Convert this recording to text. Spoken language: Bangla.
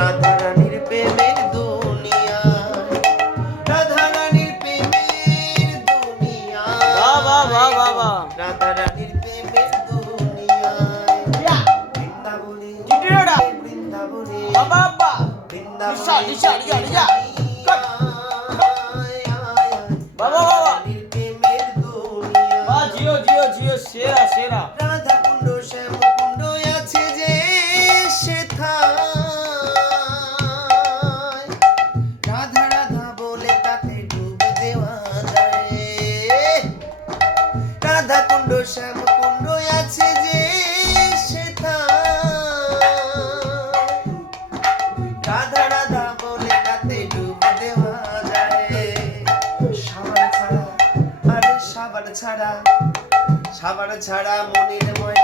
রাধা রানীর প্রেমের দুনিয়ায়, রাধা রানীর প্রেমের দুনিয়ায়, রাধা রানীর প্রেমের দুনিয়ায়, বৃন্দাবনে বৃন্দাবনে বৃন্দাবনে রানীর প্রেমের দুনিয়ায়, রাধা কুণ্ড শ্যাম কুণ্ড আছে যে সেথায়, রাধা রাধা বলে তাতে ডুব দেওয়া যায়, রাধা কুণ্ড শ্যাম কুণ্ড আছে যে সেথায়, রাধা রাধা বলে তাতে ডুব দেওয়া যায়। সাবান ছাড়া, আরে সাবান ছাড়া, সাবান ছাড়া মনের ময়লা